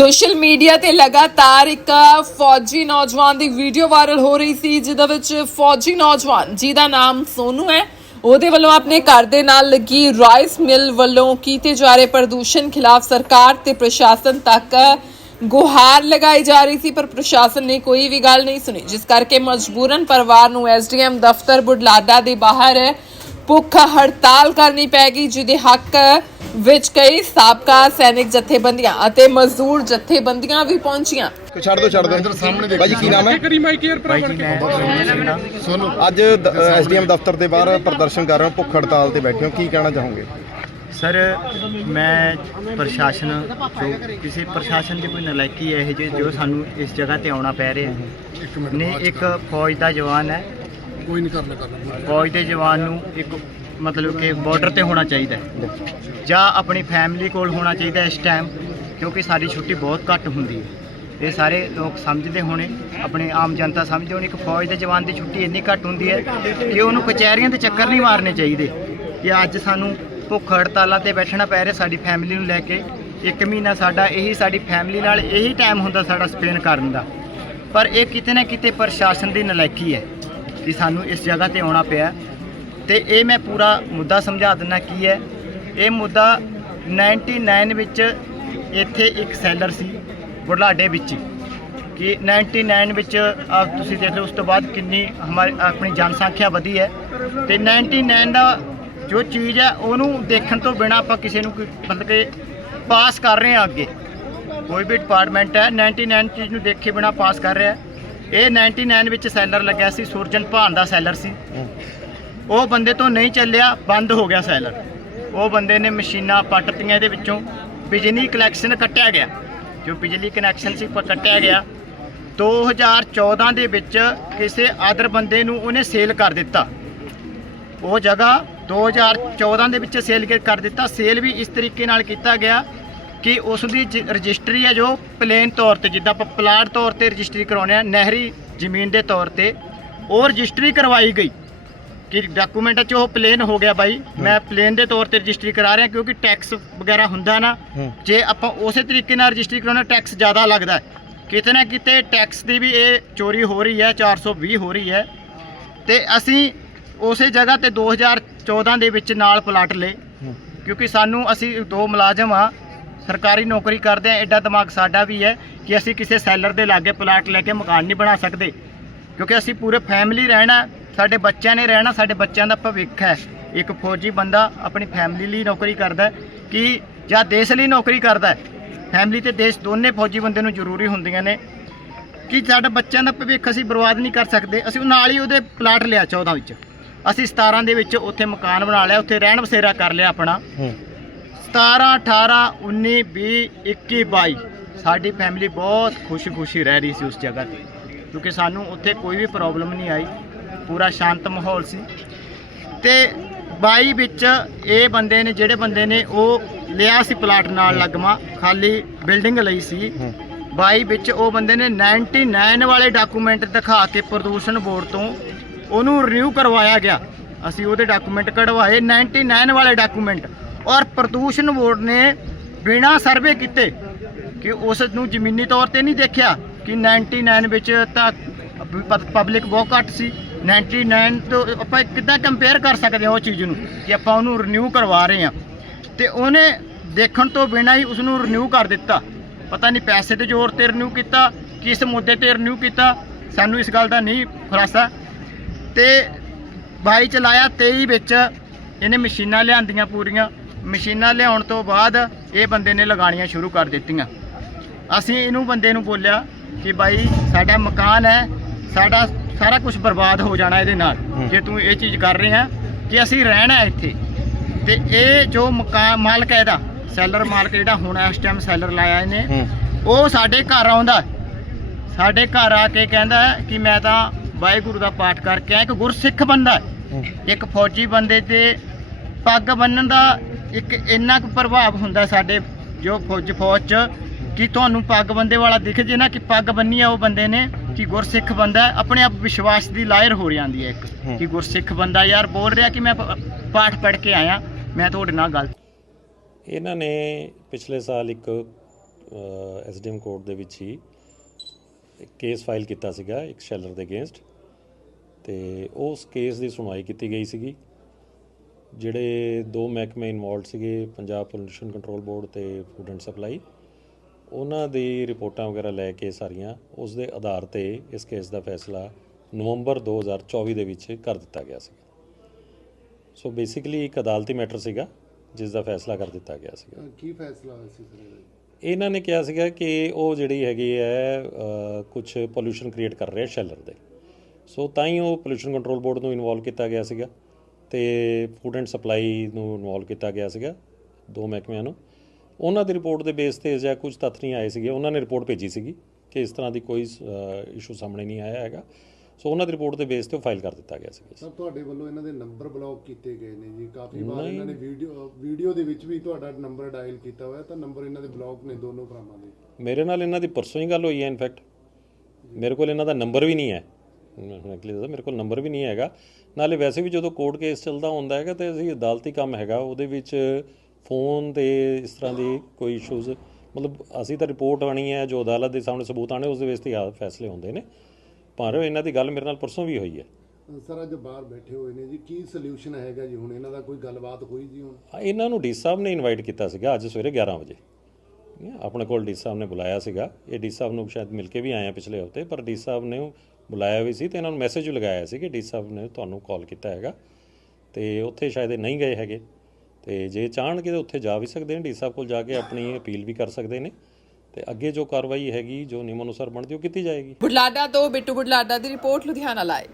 Social media ਤੇ ਲਗਾਤਾਰ ਇੱਕ ਫੌਜੀ ਨੌਜਵਾਨ ਦੀ ਵੀਡੀਓ ਵਾਇਰਲ ਹੋ ਰਹੀ ਸੀ, ਜਿਹਦੇ ਵਿੱਚ ਫੌਜੀ ਨੌਜਵਾਨ, ਜਿਹਦਾ ਨਾਮ ਸੋਨੂ ਹੈ, ਉਹਦੇ ਵੱਲੋਂ ਆਪਣੇ ਘਰ ਦੇ ਨਾਲ ਲੱਗੀ ਰਾਈਸ ਮਿਲ ਵੱਲੋਂ ਕੀਤੇ ਜਾ ਰਹੇ ਪ੍ਰਦੂਸ਼ਣ ਖਿਲਾਫ ਸਰਕਾਰ ਤੇ ਪ੍ਰਸ਼ਾਸਨ ਤੱਕ ਗੁਹਾਰ ਲਗਾਈ ਜਾ ਰਹੀ ਸੀ, ਪਰ ਪ੍ਰਸ਼ਾਸਨ ਨੇ ਕੋਈ ਵੀ ਗੱਲ ਨਹੀਂ ਸੁਣੀ, ਜਿਸ ਕਰਕੇ ਮਜਬੂਰਨ ਪਰਿਵਾਰ ਨੂੰ ਐਸਡੀਐਮ ਦਫ਼ਤਰ ਬੁਢਲਾਡਾ ਦੇ ਬਾਹਰ ਭੁੱਖ ਹੜਤਾਲ ਕਰਨੀ ਪੈ ਗਈ ਜਿਹਦੇ ਹੱਕ ਵਿੱਚ ਕਈ ਸਾਬਕਾ ਸੈਨਿਕ ਜਥੇਬੰਦੀਆਂ ਅਤੇ ਮਜ਼ਦੂਰ ਜਥੇਬੰਦੀਆਂ ਵੀ ਪਹੁੰਚੀਆਂ। ਛੱਡ ਦੋ ਛੱਡ ਦੋ। ਇੱਧਰ ਸਾਹਮਣੇ ਭਾਜੀ ਕੀ ਨਾਮ ਹੈ? ਕਰੀ ਮਾਈਕ ਏਅਰ ਮੈਂ ਸੋਨੂੰ ਅੱਜ ਐਸਡੀਐਮ ਦਫ਼ਤਰ ਦੇ ਬਾਹਰ ਪ੍ਰਦਰਸ਼ਨ ਕਰ ਰਹੇ ਹੋ ਭੁੱਖ ਹੜਤਾਲ ਤੇ ਬੈਠੇ ਹੋ। ਕੀ ਕਹਿਣਾ ਚਾਹੋਗੇ? ਸਰ ਮੈਂ ਪ੍ਰਸ਼ਾਸਨ ਜੋ ਕਿਸੇ ਪ੍ਰਸ਼ਾਸਨ ਦੀ ਕੋਈ ਨਲਾਇਕੀ ਹੈ ਇਹ ਜਿਹੀ ਜੋ ਸਾਨੂੰ ਇਸ ਜਗ੍ਹਾ ਤੇ ਆਉਣਾ ਪੈ ਰਿਹਾ ਹੈ। ਨੇ ਇੱਕ ਫੌਜ ਦਾ ਜਵਾਨ ਹੈ। ਕੋਈ ਨਹੀਂ ਕਰਨਾ ਕਰਨਾ। ਫੌਜ ਦੇ ਜਵਾਨ ਨੂੰ ਇੱਕ ਮਤਲਬ ਕਿ ਬਾਰਡਰ ਤੇ ਹੋਣਾ ਚਾਹੀਦਾ ਹੈ। ਜਾਂ ਆਪਣੀ ਫੈਮਿਲੀ ਕੋਲ ਹੋਣਾ ਚਾਹੀਦਾ ਇਸ ਟਾਈਮ ਕਿਉਂਕਿ ਸਾਡੀ ਛੁੱਟੀ ਬਹੁਤ ਘੱਟ ਹੁੰਦੀ ਹੈ। ਇਹ ਸਾਰੇ ਲੋਕ ਸਮਝਦੇ ਹੋਣੇ, ਆਪਣੇ ਆਮ ਜਨਤਾ ਸਮਝਦੇ ਹੋਣੀ ਇੱਕ ਫੌਜ ਦੇ ਜਵਾਨ ਦੀ ਛੁੱਟੀ ਇੰਨੀ ਘੱਟ ਹੁੰਦੀ ਹੈ ਕਿ ਉਹਨੂੰ ਕਚਹਿਰੀਆਂ ਦੇ ਚੱਕਰ ਨਹੀਂ ਮਾਰਨੇ ਚਾਹੀਦੇ। ਕਿ ਅੱਜ ਸਾਨੂੰ ਭੁੱਖ ਹੜਤਾਲਾਂ ਤੇ ਬੈਠਣਾ ਪੈ ਰਿਹਾ ਸਾਡੀ ਫੈਮਿਲੀ ਨੂੰ ਲੈ ਕੇ, ਇੱਕ ਮਹੀਨਾ ਸਾਡਾ ਇਹੀ ਸਾਡੀ ਫੈਮਿਲੀ ਨਾਲ ਇਹੀ ਟਾਈਮ ਹੁੰਦਾ ਸਾਡਾ ਸਪੇਨ ਕਰਨ ਦਾ। ਪਰ ਇਹ ਕਿਤੇ ਨਾ ਕਿਤੇ ਪ੍ਰਸ਼ਾਸਨ ਦੀ ਨਲਾਇਕੀ ਹੈ। ਕਿ ਸਾਨੂੰ ਇਸ ਜਗ੍ਹਾ ਤੇ ਆਉਣਾ ਪਿਆ ਤੇ ਇਹ ਮੈਂ ਪੂਰਾ ਮੁੱਦਾ ਸਮਝਾ ਦਿੰਦਾ ਕੀ ਹੈ। ਇਹ ਮੁੱਦਾ 99 ਵਿੱਚ ਇੱਥੇ ਇੱਕ ਸੈਲਰ ਸੀ ਬੁਢਲਾਡੇ ਵਿੱਚ। ਹੀ ਕਿ 99 ਵਿੱਚ ਆ ਤੁਸੀਂ ਦੇਖ ਲਓ ਉਸ ਤੋਂ ਬਾਅਦ ਕਿੰਨੀ ਹਮਾਰੀ ਆਪਣੀ ਜਨਸੰਖਿਆ ਵਧੀ ਹੈ। ਤੇ 99 ਦਾ ਜੋ ਚੀਜ਼ ਹੈ ਉਹਨੂੰ ਦੇਖਣ ਤੋਂ ਬਿਨਾ ਆਪਾਂ ਕਿਸੇ ਨੂੰ ਮਤਲਬ ਕਿ ਪਾਸ ਕਰ ਰਹੇ ਹਾਂ ਅੱਗੇ। ਕੋਈ ਵੀ ਡਿਪਾਰਟਮੈਂਟ ਹੈ 99 ਚੀਜ਼ ਨੂੰ ਦੇਖੇ ਬਿਨਾ ਪਾਸ ਕਰ ਰਿਹਾ। ਹੈ। ਇਹ 99 ਵਿੱਚ ਸੈਲਰ ਲੱਗਿਆ ਸੀ, ਸੁਰਜਨ ਭਾਨ ਦਾ ਸੈਲਰ ਸੀ। ਉਹ ਬੰਦੇ ਤੋਂ ਨਹੀਂ ਚੱਲਿਆ, ਬੰਦ ਹੋ ਗਿਆ ਸੈਲਰ ਉਹ ਬੰਦੇ ਨੇ ਮਸ਼ੀਨਾਂ ਪੱਟਤੀਆਂ ਇਹਦੇ ਵਿੱਚੋਂ। ਬਿਜਲੀ ਕਲੈਕਸ਼ਨ ਕੱਟਿਆ ਗਿਆ। ਜੋ ਬਿਜਲੀ ਕਨੈਕਸ਼ਨ ਸੀ ਕੱਟਿਆ ਗਿਆ। 2014 ਦੇ ਵਿੱਚ ਕਿਸੇ ਆਦਰ ਬੰਦੇ ਨੂੰ ਉਹਨੇ ਸੇਲ ਕਰ ਦਿੱਤਾ। ਉਹ ਜਗ੍ਹਾ 2014 ਦੇ ਵਿੱਚ ਸੇਲ ਕਰ ਦਿੱਤਾ। ਸੇਲ ਵੀ ਇਸ ਤਰੀਕੇ ਨਾਲ ਕੀਤਾ ਗਿਆ ਕਿ ਉਸ ਦੀ ਜ- ਰਜਿਸਟਰੀ ਹੈ ਜੋ ਪਲੇਨ ਤੌਰ ਤੇ ਜਿੱਦਾਂ ਆਪਾਂ ਪਲਾਟ ਤੌਰ ਤੇ ਰਜਿਸਟਰੀ ਕਰਾਉਂਦੇ ਆ ਨਹਿਰੀ ਜ਼ਮੀਨ ਦੇ ਤੌਰ ਤੇ ਉਹ ਰਜਿਸਟਰੀ ਕਰਵਾਈ ਗਈ ਕਿ ਡਾਕੂਮੈਂਟ 'ਚ ਉਹ ਪਲੇਨ ਹੋ ਗਿਆ ਬਾਈ ਮੈਂ ਪਲੇਨ ਦੇ ਤੌਰ ਤੇ ਰਜਿਸਟਰੀ ਕਰਾ ਰਿਹਾ ਕਿਉਂਕਿ ਟੈਕਸ ਵਗੈਰਾ ਹੁੰਦਾ ਨਾ। ਜੇ ਆਪਾਂ ਉਸੇ ਤਰੀਕੇ ਨਾਲ ਰਜਿਸਟਰੀ ਕਰਾਉਣਾ ਟੈਕਸ ਜ਼ਿਆਦਾ ਲੱਗਦਾ ਹੈ। ਕਿਤੇ ਨਾ ਕਿਤੇ ਟੈਕਸ ਦੀ ਵੀ ਇਹ ਚੋਰੀ ਹੋ ਰਹੀ ਹੈ 420 ਹੋ ਰਹੀ ਹੈ ਤੇ ਅਸੀਂ ਉਸੇ ਜਗ੍ਹਾ ਤੇ 2014 ਦੇ ਵਿੱਚ ਨਾਲ ਪਲਾਟ ਲਏ। ਕਿਉਂਕਿ ਸਾਨੂੰ ਅਸੀਂ ਦੋ ਮੁਲਾਜ਼ਮ ਆ ਸਰਕਾਰੀ ਨੌਕਰੀ ਕਰਦੇ ਆ, ਐਡਾ ਦਿਮਾਗ ਸਾਡਾ ਵੀ ਹੈ ਕਿ ਅਸੀਂ ਕਿਸੇ ਸੈਲਰ ਦੇ ਲਾਗੇ ਪਲਾਟ ਲੈ ਕੇ ਮਕਾਨ ਨਹੀਂ ਬਣਾ ਸਕਦੇ। ਕਿਉਂਕਿ ਅਸੀਂ ਪੂਰੇ ਫੈਮਿਲੀ ਰਹਿਣਾ, ਸਾਡੇ ਬੱਚਿਆਂ ਨੇ ਰਹਿਣਾ, ਸਾਡੇ ਬੱਚਿਆਂ ਦਾ ਭਵਿੱਖ ਹੈ। ਇੱਕ ਫੌਜੀ ਬੰਦਾ ਆਪਣੀ ਫੈਮਿਲੀ ਲਈ ਨੌਕਰੀ ਕਰਦਾ ਕਿ ਜਾਂ ਦੇਸ਼ ਲਈ ਨੌਕਰੀ ਕਰਦਾ ਫੈਮਿਲੀ ਤੇ ਦੇਸ਼ ਦੋਨੇ ਫੌਜੀ ਬੰਦੇ ਨੂੰ ਜ਼ਰੂਰੀ ਹੁੰਦੀਆਂ ਨੇ ਕਿ ਸਾਡਾ ਬੱਚਿਆਂ ਦਾ ਭਵਿੱਖ ਅਸੀਂ ਬਰਬਾਦ ਨਹੀਂ ਕਰ ਸਕਦੇ। ਅਸੀਂ ਉਹ ਨਾਲ ਹੀ ਉਹਦੇ ਪਲਾਟ ਲਿਆ 14 ਵਿੱਚ। ਅਸੀਂ 17 ਦੇ ਵਿੱਚ ਉੱਥੇ ਮਕਾਨ ਬਣਾ ਲਿਆ, ਉੱਥੇ ਰਹਿਣ ਬਸੇਰਾ ਕਰ ਲਿਆ ਆਪਣਾ। 17 18 19 20 21 22 ਸਾਡੀ ਫੈਮਿਲੀ ਬਹੁਤ ਖੁਸ਼ੀ-ਖੁਸ਼ੀ ਰਹਿ ਰਹੀ ਸੀ ਉਸ ਜਗ੍ਹਾ ਤੇ। ਕਿਉਂਕਿ ਸਾਨੂੰ ਉੱਥੇ ਕੋਈ ਵੀ ਪ੍ਰੋਬਲਮ ਨਹੀਂ ਆਈ। ਪੂਰਾ ਸ਼ਾਂਤ ਮਾਹੌਲ ਸੀ। ਤੇ 22 ਵਿੱਚ ਇਹ ਬੰਦੇ ਨੇ, ਜਿਹੜੇ ਬੰਦੇ ਨੇ, ਉਹ ਲਿਆ ਸੀ ਪਲਾਟ ਨਾਲ ਲੱਗਮਾ। ਖਾਲੀ ਬਿਲਡਿੰਗ ਲਈ ਸੀ। ਹੂੰ 22 ਵਿੱਚ ਉਹ ਬੰਦੇ ਨੇ 99 ਵਾਲੇ ਡਾਕੂਮੈਂਟ ਦਿਖਾ ਕੇ ਪ੍ਰਦੂਸ਼ਣ ਬੋਰਡ ਤੋਂ ਉਹਨੂੰ ਰਿਨਿਊ ਕਰਵਾਇਆ ਗਿਆ। ਅਸੀਂ ਉਹਦੇ ਡਾਕੂਮੈਂਟ ਕਢਵਾਏ। 99 ਵਾਲੇ ਡਾਕੂਮੈਂਟ ਔਰ ਪ੍ਰਦੂਸ਼ਣ ਬੋਰਡ ਨੇ ਬਿਨਾ ਸਰਵੇ ਕੀਤੇ ਕਿ ਉਸ ਨੂੰ ਜ਼ਮੀਨੀ ਤੌਰ ਤੇ ਨਹੀਂ ਦੇਖਿਆ ਕਿ 99 ਵਿੱਚ ਤਾਂ ਪਬਲਿਕ ਬਹੁਤ ਘੱਟ ਸੀ। 99 ਤੋਂ ਆਪਾਂ ਕਿੱਦਾਂ ਕੰਪੇਅਰ ਕਰ ਸਕਦੇ ਹਾਂ ਉਹ ਚੀਜ਼ ਨੂੰ ਕਿ ਆਪਾਂ ਉਹਨੂੰ ਰਿਨਿਊ ਕਰਵਾ ਰਹੇ ਹਾਂ। ਤੇ ਉਹਨੇ ਦੇਖਣ ਤੋਂ ਬਿਨਾਂ ਹੀ ਉਸ ਨੂੰ ਰਿਨਿਊ ਕਰ ਦਿੱਤਾ। ਪਤਾ ਨਹੀਂ ਪੈਸੇ ਦੇ ਜ਼ੋਰ ਤੇ ਰਿਨਿਊ ਕੀਤਾ, ਕਿਸ ਮੁੱਦੇ ਤੇ ਰਿਨਿਊ ਕੀਤਾ, ਸਾਨੂੰ ਇਸ ਗੱਲ ਦਾ ਨਹੀਂ ਖੁਲਾਸਾ। ਤੇ ਬਾਈ ਚਲਾਇਆ 23 ਵਿੱਚ ਇਹਨੇ ਮਸ਼ੀਨਾਂ ਲਿਆਂਦੀਆਂ ਪੂਰੀਆਂ। ਮਸ਼ੀਨਾਂ ਲਿਆਉਣ ਤੋਂ ਬਾਅਦ ਇਹ ਬੰਦੇ ਨੇ ਲਗਾਣੀਆਂ ਸ਼ੁਰੂ ਕਰ ਦਿੱਤੀਆਂ। ਅਸੀਂ ਇਹਨੂੰ ਬੰਦੇ ਨੂੰ ਬੋਲਿਆ ਕਿ ਬਾਈ ਸਾਡਾ ਮਕਾਨ ਹੈ ਸਾਡਾ ਸਾਰਾ ਕੁਝ ਬਰਬਾਦ ਹੋ ਜਾਣਾ ਇਹਦੇ ਨਾਲ। ਜੇ ਤੂੰ ਇਹ ਚੀਜ਼ ਕਰ ਰਿਹਾ ਕਿ ਅਸੀਂ ਰਹਿਣਾ ਇੱਥੇ ਤੇ ਇਹ ਜੋ ਮਕਾਨ ਮਾਲਕ ਹੈ ਇਹਦਾ ਸੈਲਰ ਮਾਲਕ ਜਿਹੜਾ ਹੁਣ ਇਸ ਟਾਈਮ ਸੈਲਰ ਲਾਇਆ ਇਹਨੇ ਉਹ ਸਾਡੇ ਘਰ ਆਉਂਦਾ ਸਾਡੇ ਘਰ ਆ ਕੇ ਕਹਿੰਦਾ ਕਿ ਮੈਂ ਤਾਂ ਵਾਹਿਗੁਰੂ ਦਾ ਪਾਠ ਕਰਕੇ ਆਇਆ ਇੱਕ ਗੁਰਸਿੱਖ ਬੰਦਾ ਇੱਕ ਫੌਜੀ ਬੰਦੇ ਤੇ ਪੱਗ ਬੰਨਣ ਦਾ ਇੱਕ ਇੰਨਾ ਕੁ ਪ੍ਰਭਾਵ ਹੁੰਦਾ ਸਾਡੇ ਜੋ ਫੌਜ ਫੌਜ ਚ ਕਿ ਤੁਹਾਨੂੰ ਪੱਗ ਬੰਦੇ ਵਾਲਾ ਦਿਖ ਜੇ ਨਾ ਕਿ ਪੱਗ ਬੰਨੀ ਆ ਉਹ ਬੰਦੇ ਨੇ ਕਿ ਗੁਰਸਿੱਖ ਬੰਦਾ ਹੈ, ਆਪਣੇ ਆਪ ਵਿਸ਼ਵਾਸ ਦੀ ਲਾਇਰ ਹੋ ਜਾਂਦੀ ਹੈ ਇੱਕ। ਕਿ ਗੁਰਸਿੱਖ ਬੰਦਾ ਯਾਰ ਬੋਲ ਰਿਹਾ ਕਿ ਮੈਂ ਪ- ਪਾਠ ਪੜ੍ਹ ਕੇ ਆਇਆ ਮੈਂ ਤੁਹਾਡੇ ਨਾਲ ਗੱਲ ਇਹਨਾਂ ਨੇ ਪਿਛਲੇ ਸਾਲ ਇੱਕ ਐਸਡੀਐਮ ਕੋਰਟ ਦੇ ਵਿੱਚ ਹੀ ਇੱਕ ਕੇਸ ਫਾਈਲ ਕੀਤਾ ਸੀਗਾ ਇੱਕ ਸ਼ੈਲਰ ਦੇ ਅਗੇਂਸਟ ਤੇ ਉਸ ਕੇਸ ਦੀ ਸੁਣਵਾਈ ਕੀਤੀ ਗਈ ਸੀਗੀ ਜਿਹੜੇ ਦੋ ਮਹਿਕਮੇ ਇਨਵੋਲਡ ਸੀਗੇ ਪੰਜਾਬ ਪੋਲੂਸ਼ਨ ਕੰਟਰੋਲ ਬੋਰਡ ਤੇ ਫੂਡ ਐਂਡ ਸਪਲਾਈ ਉਹਨਾਂ ਦੀ ਰਿਪੋਰਟਾਂ ਵਗੈਰਾ ਲੈ ਕੇ ਸਾਰੀਆਂ ਉਸ ਦੇ ਆਧਾਰ ਤੇ ਇਸ ਕੇਸ ਦਾ ਫੈਸਲਾ ਨਵੰਬਰ 2024 ਦੇ ਵਿੱਚ ਕਰ ਦਿੱਤਾ ਗਿਆ ਸੀ ਸੋ ਬੇਸਿਕਲੀ ਇੱਕ ਅਦਾਲਤੀ ਮੈਟਰ ਸੀਗਾ ਜਿਸ ਦਾ ਫੈਸਲਾ ਕਰ ਦਿੱਤਾ ਗਿਆ ਸੀਗਾ। ਕੀ ਫੈਸਲਾ ਹੋਇਆ ਸੀ ਸਰ ਇਹਨਾਂ ਨੇ ਕਿਹਾ ਸੀਗਾ ਕਿ ਉਹ ਜਿਹੜੀ ਹੈਗੀ ਹੈ ਕੁਝ ਪੋਲੂਸ਼ਨ ਕ੍ਰੀਏਟ ਕਰ ਰਿਹਾ ਸ਼ੈਲਰ ਦੇ। ਸੋ ਤਾਂ ਹੀ ਉਹ ਪੋਲੂਸ਼ਨ ਕੰਟਰੋਲ ਬੋਰਡ ਨੂੰ ਇਨਵੋਲਵ ਕੀਤਾ ਗਿਆ ਸੀਗਾ। ਤੇ ਫੂਡ ਐਂਡ ਸਪਲਾਈ ਨੂੰ ਇਨਵੋਲਵ ਕੀਤਾ ਗਿਆ ਸੀਗਾ ਦੋ ਮਹਿਕਮਿਆਂ ਨੂੰ। ਉਹਨਾਂ ਦੀ ਰਿਪੋਰਟ ਦੇ ਬੇਸ ਤੇ ਜਾਂ ਕੁਝ ਤੱਥ ਨਹੀਂ ਆਏ ਸੀਗੇ। ਉਹਨਾਂ ਨੇ ਰਿਪੋਰਟ ਭੇਜੀ ਸੀਗੀ ਕਿ ਇਸ ਤਰ੍ਹਾਂ ਦੀ ਕੋਈ ਇਸ਼ੂ ਸਾਹਮਣੇ ਨਹੀਂ ਆਇਆ ਹੈਗਾ। ਸੋ ਉਹਨਾਂ ਦੀ ਰਿਪੋਰਟ ਦੇ ਬੇਸ ਤੇ ਉਹ ਫਾਈਲ ਕਰ ਦਿੱਤਾ ਗਿਆ ਸੀਗਾ ਸਰ ਤੁਹਾਡੇ ਵੱਲੋਂ ਇਹਨਾਂ ਦੇ ਨੰਬਰ ਬਲੌਕ ਕੀਤੇ ਗਏ ਨੇ ਜੀ। ਕਾਫੀ ਵਾਰ ਇਹਨਾਂ ਨੇ ਵੀਡੀਓ ਵੀਡੀਓ ਦੇ ਵਿੱਚ ਵੀ ਤੁਹਾਡਾ ਨੰਬਰ ਡਾਇਲ ਕੀਤਾ ਹੋਇਆ ਤਾਂ ਨੰਬਰ ਇਹਨਾਂ ਦੇ ਬਲੌਕ ਨੇ ਦੋਨੋਂ ਭਰਾਵਾਂ ਦੇ। ਮੇਰੇ ਨਾਲ ਇਹਨਾਂ ਦੀ ਪਰਸੋਂ ਹੀ ਗੱਲ ਹੋਈ ਹੈ ਇਨਫੈਕਟ ਮੇਰੇ ਕੋਲ ਇਹਨਾਂ ਦਾ ਨੰਬਰ ਵੀ ਨਹੀਂ ਹੈ। ਨਕਲੀ ਦੱਸਾਂ ਮੇਰੇ ਕੋਲ ਨੰਬਰ ਵੀ ਨਹੀਂ ਹੈਗਾ। ਨਾਲੇ ਵੈਸੇ ਵੀ ਜਦੋਂ ਕੋਰਟ ਕੇਸ ਚੱਲਦਾ ਹੁੰਦਾ ਹੈਗਾ ਤੇ ਅਸੀਂ ਅਦਾਲਤੀ ਕੰਮ ਹੈਗਾ ਉਹਦੇ ਵਿੱਚ ਫੋਨ ਤੇ ਇਸ ਤਰ੍ਹਾਂ ਦੀ ਕੋਈ ਇਸ਼ੂਜ਼ ਮਤਲਬ ਅਸੀਂ ਤਾਂ ਰਿਪੋਰਟ ਆਣੀ ਹੈ ਜੋ ਅਦਾਲਤ ਦੇ ਸਾਹਮਣੇ ਸਬੂਤ ਆਣੇ ਉਸ ਦੇ ਬੇਸ ਤੇ ਆ ਫੈਸਲੇ ਹੁੰਦੇ ਨੇ। ਪਰ ਇਹਨਾਂ ਦੀ ਗੱਲ ਮੇਰੇ ਨਾਲ ਪਰਸੋਂ ਵੀ ਹੋਈ ਹੈ। ਸਰ ਅੱਜ ਬਾਹਰ ਬੈਠੇ ਹੋਏ ਨੇ ਜੀ ਕੀ ਸੋਲੂਸ਼ਨ ਹੈਗਾ ਜੀ ਹੁਣ? ਇਹਨਾਂ ਦਾ ਕੋਈ ਗੱਲਬਾਤ ਹੋਈ ਜੀ ਹੁਣ? ਇਹਨਾਂ ਨੂੰ ਡੀ ਸਾਹਿਬ ਨੇ ਇਨਵਾਈਟ ਕੀਤਾ ਸੀਗਾ ਅੱਜ ਸਵੇਰੇ 11 ਵਜੇ। ਆਪਣੇ ਕੋਲ ਡੀ ਸਾਹਿਬ ਨੇ ਬੁਲਾਇਆ ਸੀਗਾ। ਇਹ ਡੀ ਸਾਹਿਬ ਨੂੰ ਸ਼ਾਇਦ ਮਿਲ ਕੇ ਵੀ ਆਏ ਆ ਪਿਛਲੇ ਹਫ਼ਤੇ ਪਰ ਡੀ ਸਾਹਿਬ ਨੇ ਬੁਲਾਇਆ ਵੀ ਸੀ ਤੇ ਇਹਨਾਂ ਨੂੰ ਮੈਸੇਜ ਵੀ ਲਗਾਇਆ ਸੀ ਕਿ ਡੀ ਸਾਹਿਬ ਨੇ ਤੁਹਾਨੂੰ ਕਾਲ ਕੀਤਾ ਹੈਗਾ ਤੇ ਉੱਥੇ ਸ਼ਾਇਦ ਇਹ ਨਹੀਂ ਗਏ ਹੈਗੇ। ਤੇ ਜੇ ਚਾਹਣਗੇ ਤਾਂ ਉੱਥੇ ਜਾ ਵੀ ਸਕਦੇ ਨੇ। ਡੀ ਸਾਹਿਬ ਕੋਲ ਜਾ ਕੇ ਆਪਣੀ ਅਪੀਲ ਵੀ ਕਰ ਸਕਦੇ ਨੇ ਤੇ ਅੱਗੇ ਜੋ ਕਾਰਵਾਈ ਹੈਗੀ, ਜੋ ਨਿਯਮ ਅਨੁਸਾਰ ਬਣਦੀ, ਉਹ ਕੀਤੀ ਜਾਏਗੀ। ਬੁਢਲਾਡਾ ਤੋਂ ਬਿੱਟੂ ਬੁਢਲਾਡਾ ਦੀ ਰਿਪੋਰਟ ਲੁਧਿਆਣਾ ਲਾਈਵ